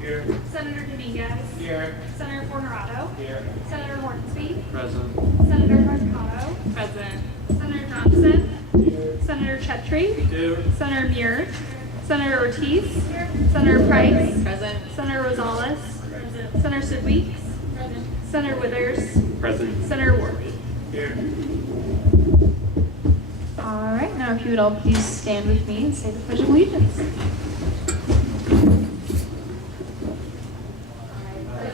Here. Senator Dominguez. Here. Senator Fornerado. Here. Senator Hornsby. Present. Senator Mercado. Present. Senator Johnson. Here. Senator Chetry. Here. Senator Muir. Senator Ortiz. Senator Price. Present. Senator Rosales. Present. Senator Sid Weeks. Present. Senator Withers. Present. Senator Worthy. Here. All right, now if you would all please stand with me and say the Pledge of Allegiance.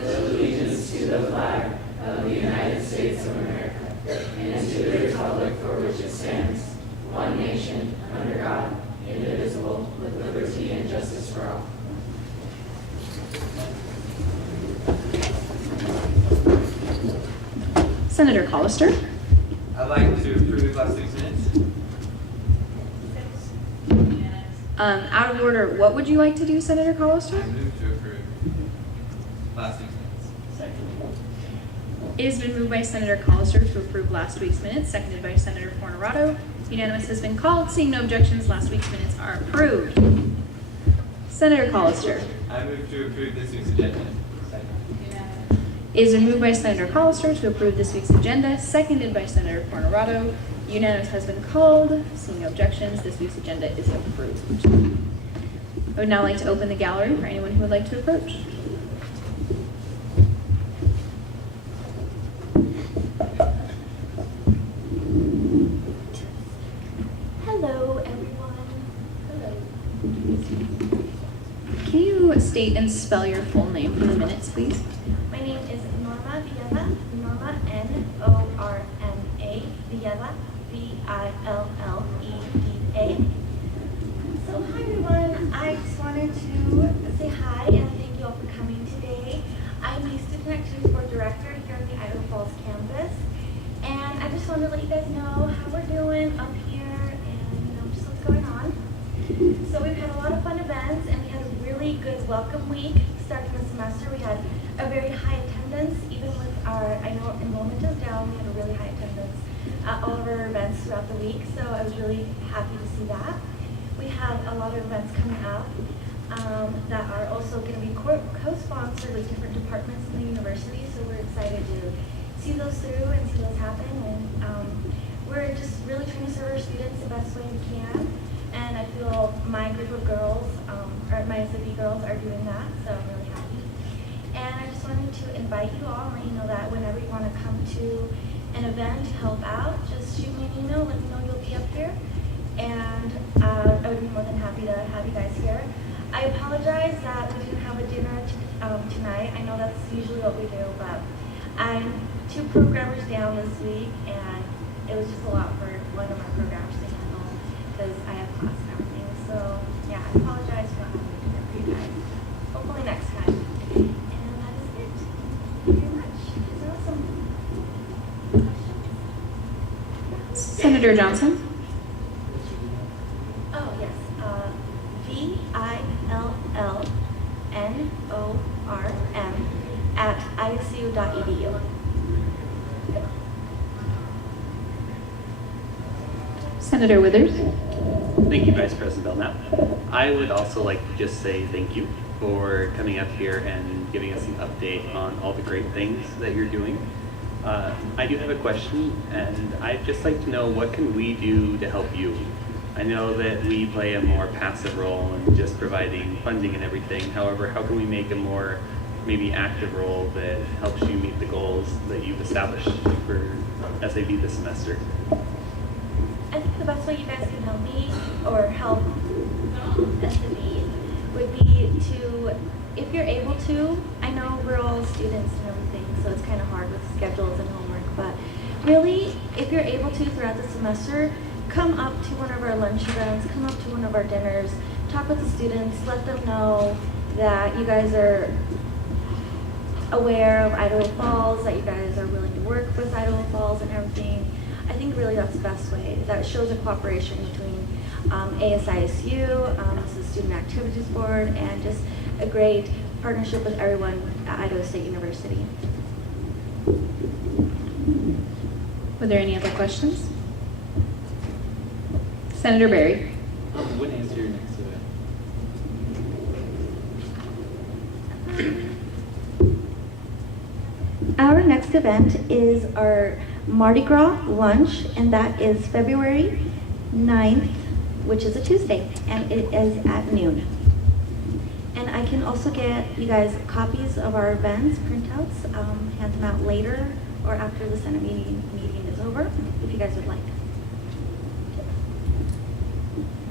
Allegiance to the flag of the United States of America and to the republic for which it stands, one nation, under God, indivisible, with liberty and justice for all. Senator Collister. I'd like to approve last week's minutes. Out of order, what would you like to do, Senator Collister? I move to approve last week's minutes. It has been moved by Senator Collister to approve last week's minutes, seconded by Senator Fornerado. Unanimous has been called. Seeing no objections, last week's minutes are approved. Senator Collister. I move to approve this week's agenda. It has been moved by Senator Collister to approve this week's agenda, seconded by Senator Fornerado. Unanimous has been called. Seeing no objections, this week's agenda is approved. I would now like to open the gallery for anyone who would like to approach. Hello, everyone. Hello. Can you state and spell your full name for the minutes, please? My name is Norma Villeda. Norma, N-O-R-M-A. Villeda, V-I-L-L-E-D-A. So, hi, everyone. I just wanted to say hi and thank you all for coming today. I'm the Student Activities Board Director here on the Idaho Falls campus. And I just wanted to let you guys know how we're doing up here and just what's going on. So we've had a lot of fun events and we had a really good welcome week starting the semester. We had a very high attendance, even with our, I know enrollment is down, we had a really high attendance at all of our events throughout the week, so I was really happy to see that. We have a lot of events coming up that are also going to be co-sponsored with different departments in the university, so we're excited to see those through and see those happen. And we're just really trying to serve our students the best way we can. And I feel my group of girls, or my SID girls, are doing that, so I'm really happy. And I just wanted to invite you all and let you know that whenever you want to come to an event to help out, just shoot me an email, let me know you'll be up here. And I would be more than happy to have you guys here. I apologize that we didn't have a dinner tonight. I know that's usually what we do, but I'm 2 programmers down this week, and it was just a lot for one of my programmers to handle because I have class and everything. So yeah, I apologize for not having a dinner for you guys. Hopefully next time. And that is it. Thank you very much. Is there some questions? Senator Johnson. Oh, yes. VILLNORM at ASIU.edu. Senator Withers. Thank you, Vice President Belknap. I would also like to just say thank you for coming up here and giving us an update on all the great things that you're doing. I do have a question, and I'd just like to know, what can we do to help you? I know that we play a more passive role in just providing funding and everything. However, how can we make a more maybe active role that helps you meet the goals that you've established for SAB this semester? I think the best way you guys can help me or help SAB would be to, if you're able to, I know we're all students and everything, so it's kind of hard with schedules and homework, but really, if you're able to throughout the semester, come up to one of our lunch events, come up to one of our dinners, talk with the students, let them know that you guys are aware of Idaho Falls, that you guys are willing to work with Idaho Falls and everything. I think really that's the best way. That shows a cooperation between ASISU, the Student Activities Board, and just a great partnership with everyone at Idaho State University. Were there any other questions? Senator Berry. What answer next to it? Our next event is our Mardi Gras lunch, and that is February 9th, which is a Tuesday, and it is at noon. And I can also get you guys copies of our events, printouts, hand them out later or after the Senate meeting is over, if you guys would like.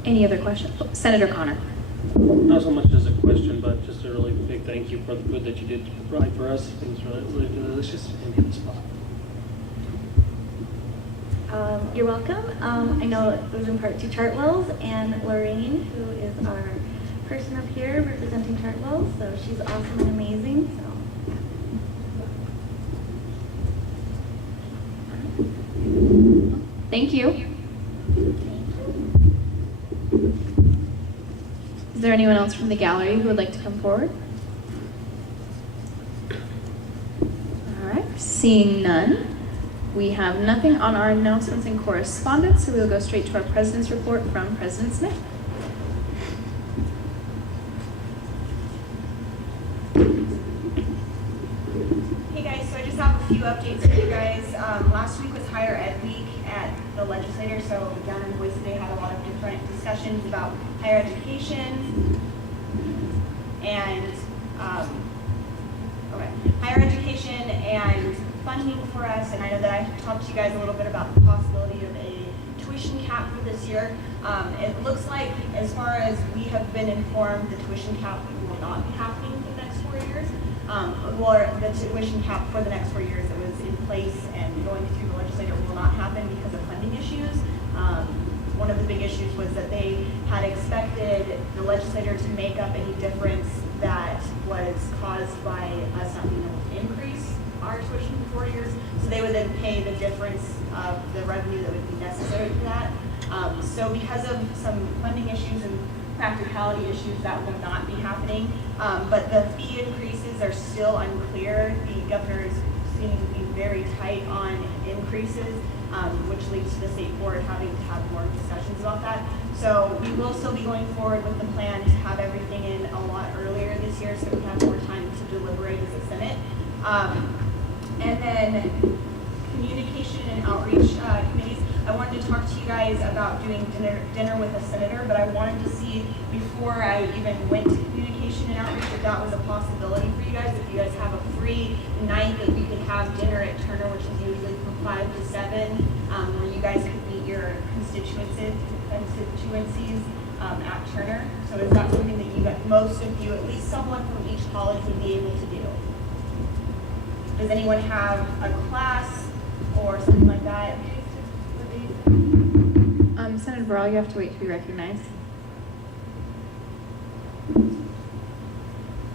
Any other questions? Senator Connor. Not so much as a question, but just a really big thank you for the food that you did provide for us. It was really, really delicious and hit the spot. You're welcome. I know it was in part to Chartwells and Lorraine, who is our person up here representing Chartwells, so she's awesome and amazing. Thank you. Is there anyone else from the gallery who would like to come forward? All right, seeing none, we have nothing on our announcements and correspondence, so we'll go straight to our President's report from President Smith. Hey guys, so I just have a few updates for you guys. Last week was Higher Ed Week at the legislature, so down in Boise they had a lot of different discussions about higher education and higher education and funding for us. And I know that I talked to you guys a little bit about the possibility of a tuition cap for this year. It looks like, as far as we have been informed, the tuition cap will not be happening for the next 4 years. Or the tuition cap for the next 4 years that was in place and going through the legislature will not happen because of funding issues. One of the big issues was that they had expected the legislature to make up any difference that was caused by us not being able to increase our tuition for 4 years. So they would then pay the difference of the revenue that would be necessary for that. So because of some funding issues and practicality issues, that will not be happening. But the fee increases are still unclear. The governor is seeming to be very tight on increases, which leads to the state board having to have more discussions about that. So we will still be going forward with the plan to have everything in a lot earlier this year so we have more time to deliberate as a Senate. And then communication and outreach committees. I wanted to talk to you guys about doing dinner with a senator, but I wanted to see before I even went to communication and outreach if that was a possibility for you guys. If you guys have a free night that we could have dinner at Turner, which is usually from 5 to 7, where you guys could meet your constituencies at Turner. So is that something that most of you, at least someone from each college, would be able to do? Does anyone have a class or something like that? Senator Burrell, you have to wait to be recognized.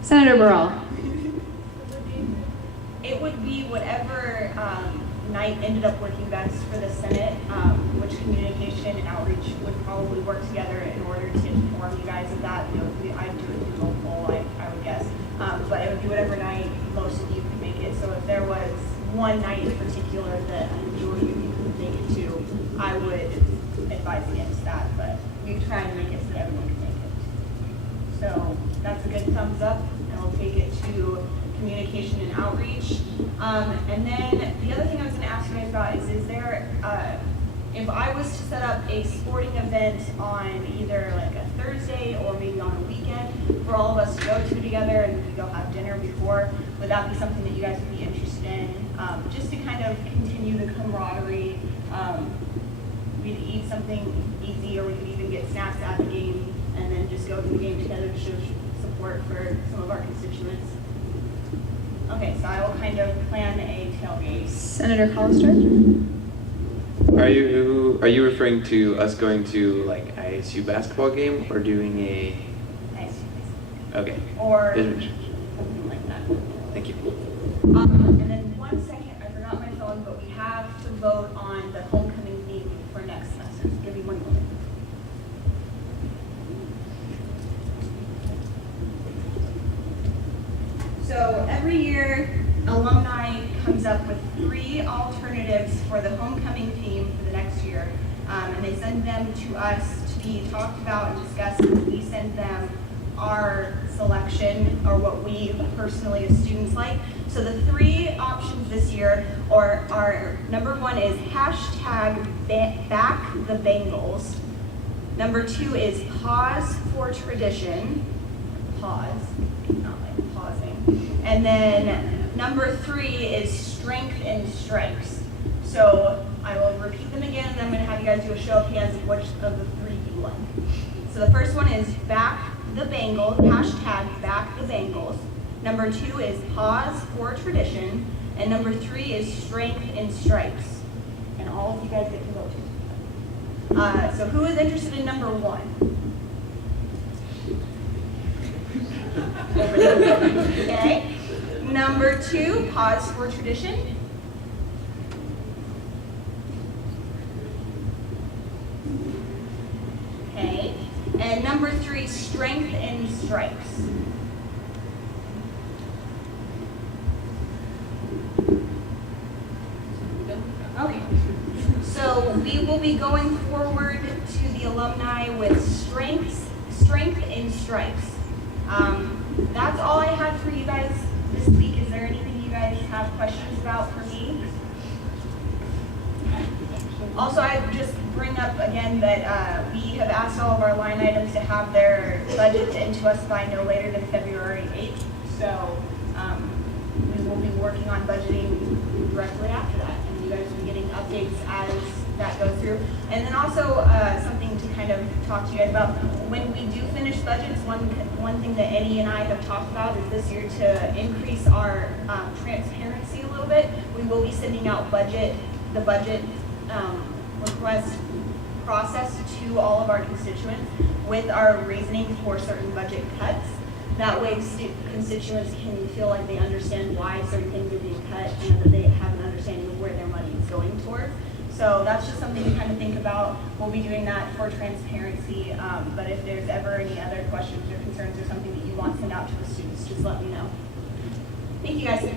Senator Burrell. It would be whatever night ended up working best for the Senate, which communication and outreach would probably work together in order to inform you guys of that. I'd do it through local, I would guess. But it would be whatever night most of you could make it. So if there was one night in particular that a majority of you could make it to, I would advise against that, but we try and make it so that everyone can make it. So that's a good thumbs up, and I'll take it to communication and outreach. And then the other thing I was going to ask you guys about is there, if I was to set up a sporting event on either like a Thursday or maybe on a weekend for all of us to go to together and we could go have dinner before, would that be something that you guys would be interested in? Just to kind of continue the camaraderie. We'd eat something easy, or we could even get snacks at the game and then just go to the game together to show support for some of our constituents. Okay, so I will kind of plan a tailgate. Senator Hollister. Are you referring to us going to like ASISU basketball game or doing a? Okay. Or something like that. Thank you. And then 1 second, I forgot my phone, but we have to vote on the homecoming theme for next semester. Give me 1 moment. So every year, alumni comes up with 3 alternatives for the homecoming theme for the next year, and they send them to us to be talked about and discussed, and we send them our selection or what we personally as students like. So the three options this year are number one is hashtag back the Bengals. Number two is pause for tradition. Pause, not like pausing. And then number three is strength and stripes. So I will repeat them again, and then I'm going to have you guys do a show of hands of which of the three you like. So the first one is back the Bengals, hashtag back the Bengals. Number two is pause for tradition. And number three is strength and stripes. And all of you guys get to vote. So who is interested in number one? Okay. Number two, pause for tradition. Okay. And number three, strength and stripes. Okay. So we will be going forward to the alumni with strength and stripes. That's all I had for you guys this week. Is there anything you guys have questions about for me? Also, I would just bring up again that we have asked all of our line items to have their budgets into us by no later than February 8th. So we will be working on budgeting directly after that. And you guys will be getting updates as that goes through. And then also something to kind of talk to you guys about. When we do finish budgets, one thing that Eddie and I have talked about is this year to increase our transparency a little bit. We will be sending out the budget request process to all of our constituents with our reasoning for certain budget cuts. That way constituents can feel like they understand why certain things are being cut and that they have an understanding of where their money is going towards. So that's just something to kind of think about. We'll be doing that for transparency, but if there's ever any other questions or concerns or something that you want sent out to the students, just let me know. Thank you guys.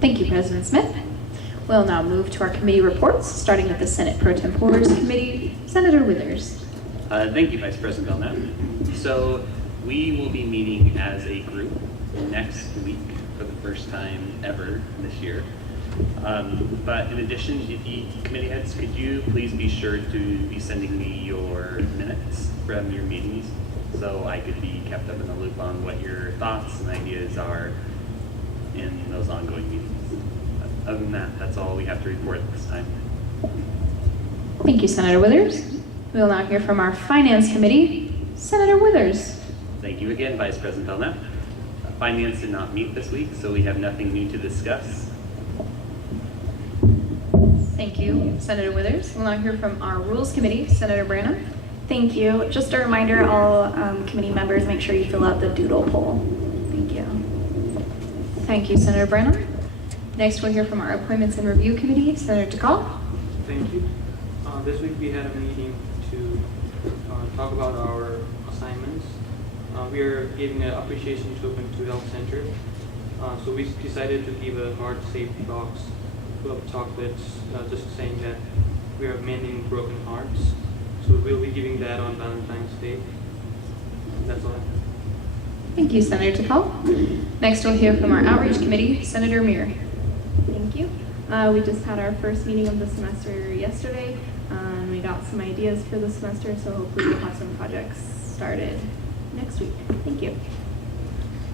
Thank you, President Smith. We'll now move to our committee reports, starting with the Senate Pro Temporis Committee. Senator Withers. Thank you, Vice President Belknap. So we will be meeting as a group next week for the first time ever this year. But in addition, committee heads, could you please be sure to be sending me your minutes from your meetings so I could be kept up in the loop on what your thoughts and ideas are in those ongoing meetings. Other than that, that's all we have to report at this time. Thank you, Senator Withers. We will now hear from our Finance Committee. Senator Withers. Thank you again, Vice President Belknap. Finance did not meet this week, so we have nothing new to discuss. Thank you, Senator Withers. We'll now hear from our Rules Committee. Senator Branham. Thank you. Just a reminder, all committee members, make sure you fill out the doodle poll. Thank you. Thank you, Senator Branham. Next, we'll hear from our Appointments and Review Committee. Senator Takal. Thank you. This week we had a meeting to talk about our assignments. We are giving an appreciation token to Health Center. So we decided to give a heart safety box full of chocolates, just saying that we are mending broken hearts. So we'll be giving that on Valentine's Day. That's all I have. Thank you, Senator Takal. Next, we'll hear from our Outreach Committee. Senator Muir. Thank you. We just had our first meeting of the semester yesterday. We got some ideas for the semester, so hopefully we'll have some projects started next week. Thank you.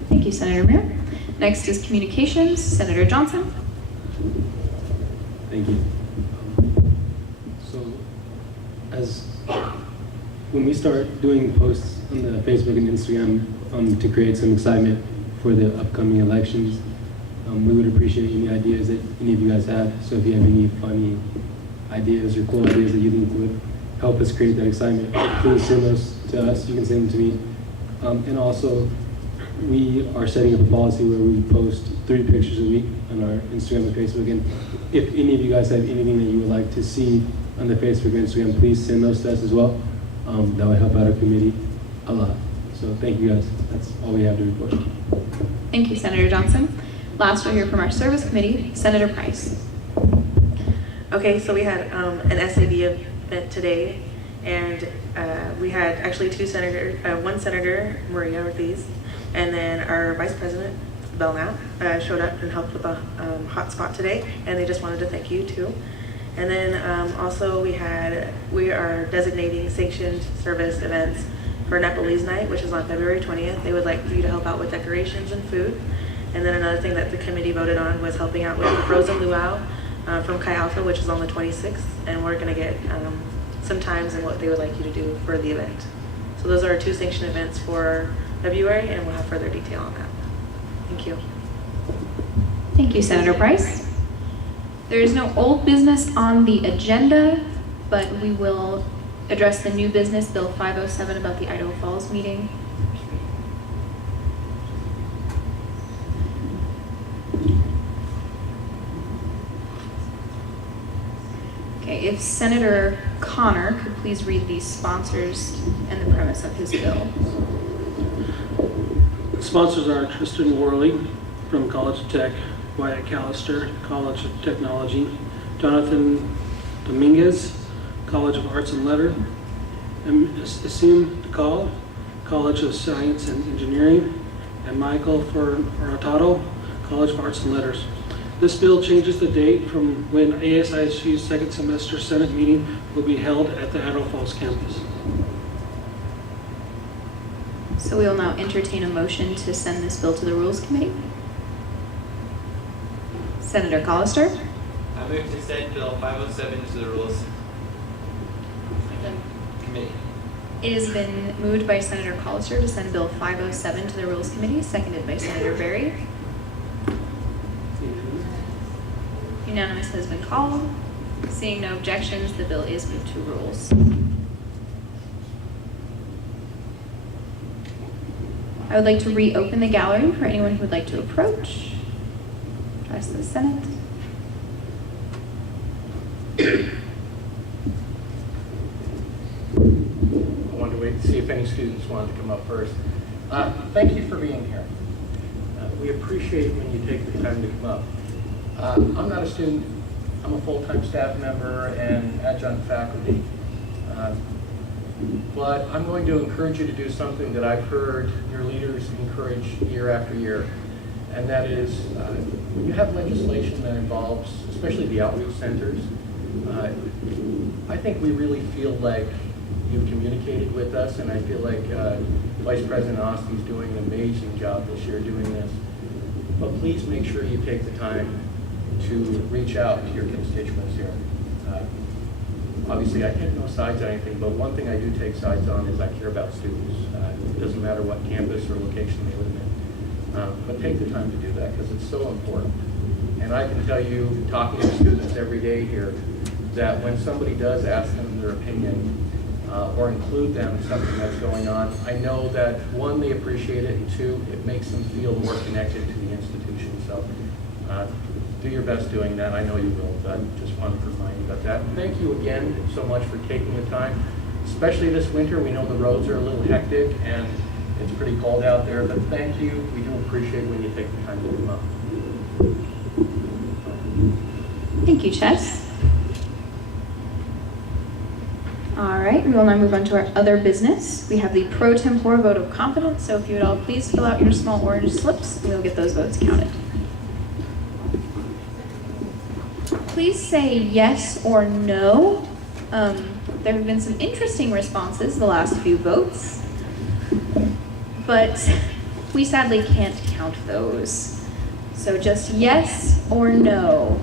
Thank you, Senator Muir. Next is Communications. Senator Johnson. Thank you. So, when we start doing posts on the Facebook and Instagram to create some excitement for the upcoming elections, we would appreciate any ideas that any of you guys have. So if you have any funny ideas or cool ideas that you think would help us create that excitement, please send those to us. You can send them to me. And also, we are setting up a policy where we post 3 pictures a week on our Instagram and Facebook. And if any of you guys have anything that you would like to see on the Facebook and Instagram, please send those to us as well. That would help out our committee a lot. So thank you guys. That's all we have to report. Thank you, Senator Johnson. Last, we'll hear from our Service Committee. Senator Price. Okay, so we had an SAB event today, And we had actually one senator, Maria Ortiz, and then our vice president, Belknap, showed up and helped with the hotspot today, and they just wanted to thank you too. And then also we are designating sanctioned service events for Nepalese Night, which is on February 20th. They would like for you to help out with decorations and food. And then another thing that the committee voted on was helping out with the frozen luau from Chi Alpha, which is on the 26th. And we're gonna get some times and what they would like you to do for the event. So those are our 2 sanctioned events for February, and we'll have further detail on that. Thank you. Thank you, Senator Price. There is no old business on the agenda, but we will address the new business, Bill 507, about the Idaho Falls meeting. Okay, if Senator Connor could please read the sponsors and the premise of his bill. The sponsors are Tristan Worley from College of Tech, Wyatt Callister, College of Technology, Jonathan Dominguez, College of Arts and Letters, Asim Dakal, College of Science and Engineering, and Michael Furtado, College of Arts and Letters. This bill changes the date from when ASISU's second semester Senate meeting will be held at the Idaho Falls campus. So we will now entertain a motion to send this bill to the Rules Committee. Senator Callister. I move to send Bill 507 to the Rules Committee. It has been moved by Senator Callister to send Bill 507 to the Rules Committee, seconded by Senator Berry. Unanimous has been called. Seeing no objections, the bill is moved to Rules. I would like to reopen the gallery for anyone who would like to approach. Address the Senate. I wanted to wait to see if any students wanted to come up first. Thank you for being here. We appreciate when you take the time to come up. I'm not a student. I'm a full-time staff member and adjunct faculty. But I'm going to encourage you to do something that I've heard your leaders encourage year after year, and that is when you have legislation that involves, especially the outreach centers, I think we really feel like you've communicated with us, and I feel like Vice President Osti is doing an amazing job this year doing this. But please make sure you take the time to reach out to your constituents here. Obviously, I take no sides on anything, but one thing I do take sides on is I care about students. It doesn't matter what campus or location they live in. But take the time to do that because it's so important. And I can tell you, talking to students every day here, that when somebody does ask them their opinion or include them in something that's going on, I know that one, they appreciate it, and two, it makes them feel more connected to the institution. So do your best doing that. I know you will, but just wanted to remind you about that. And thank you again so much for taking the time, especially this winter. We know the roads are a little hectic and it's pretty cold out there, but thank you. We do appreciate when you take the time to come up. Thank you, Chess. All right, we will now move on to our other business. We have the pro tempore vote of confidence, so if you would all please fill out your small orange slips, we'll get those votes counted. Please say yes or no. There have been some interesting responses the last few votes, but we sadly can't count those. So just yes or no.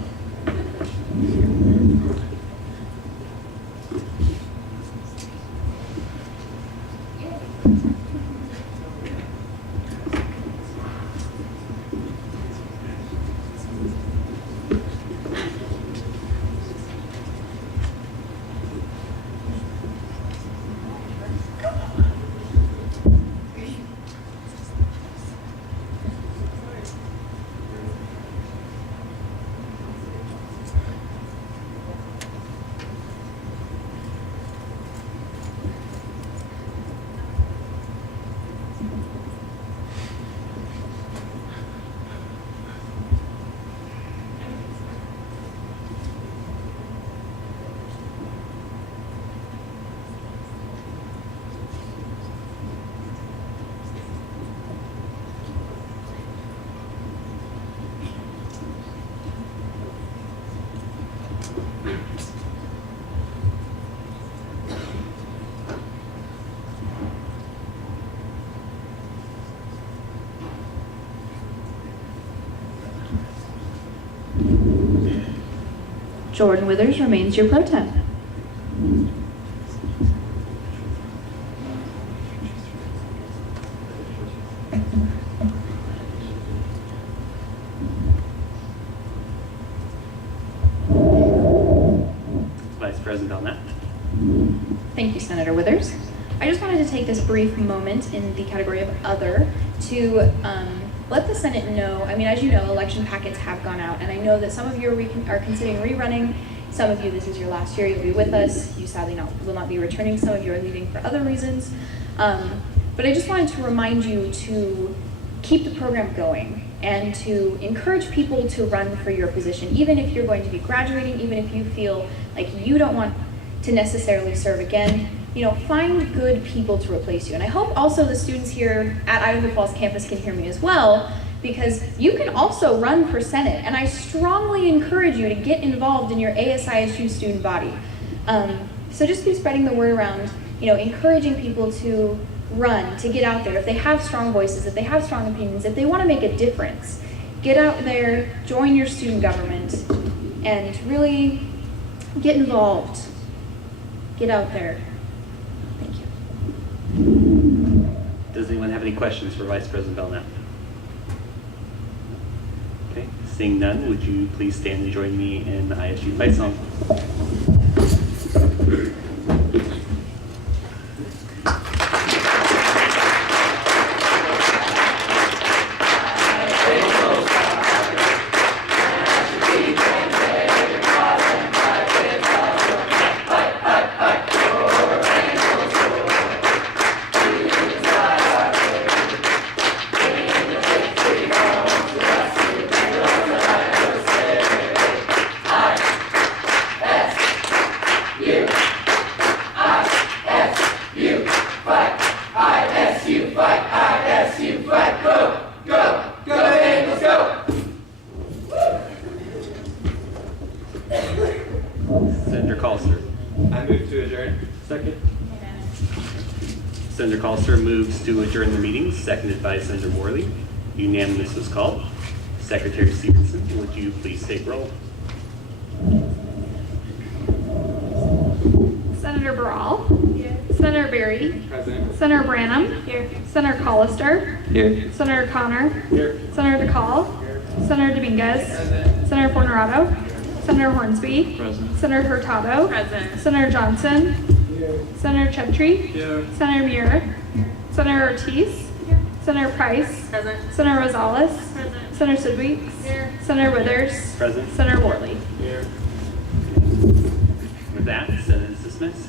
Jordan Withers remains your pro temp. Vice President Belknap. Thank you, Senator Withers. I just wanted to take this brief moment in the category of other to let the Senate know, I mean, as you know, election packets have gone out, and I know that some of you are considering rerunning. Some of you, this is your last year, you'll be with us. You sadly will not be returning. Some of you are leaving for other reasons. But I just wanted to remind you to keep the program going and to encourage people to run for your position, even if you're going to be graduating, even if you feel like you don't want to necessarily serve again. You know, find good people to replace you. And I hope also the students here at Idaho Falls campus can hear me as well, because you can also run for Senate. And I strongly encourage you to get involved in your ASISU student body. So just be spreading the word around, you know, encouraging people to run, to get out there. If they have strong voices, if they have strong opinions, if they want to make a difference, get out there, join your student government, and really get involved. Get out there. Thank you. Does anyone have any questions for Vice President Belknap? Okay, seeing none, would you please stand and join me in the ISU fight song? Senator Calster. I move to adjourn. Second. Senator Calster moves to adjourn the meeting, seconded by Senator Worley. Unanimous was called. Secretary Stevenson, would you please take roll? Senator Barral. Here. Senator Berry. Present. Senator Branham. Here. Senator Collister. Here. Senator Connor. Here. Senator DeCall. Here. Senator Dominguez. Present. Senator Fornerado. Senator Hornsby. Present. Senator Hurtado. Present. Senator Johnson. Here. Senator Chetry. Here. Senator Muir. Senator Ortiz. Senator Price. Present. Senator Rosales. Present. Senator Sidweeks. Here. Senator Withers. Present. Senator Worley. Here. With that, Senate is dismissed.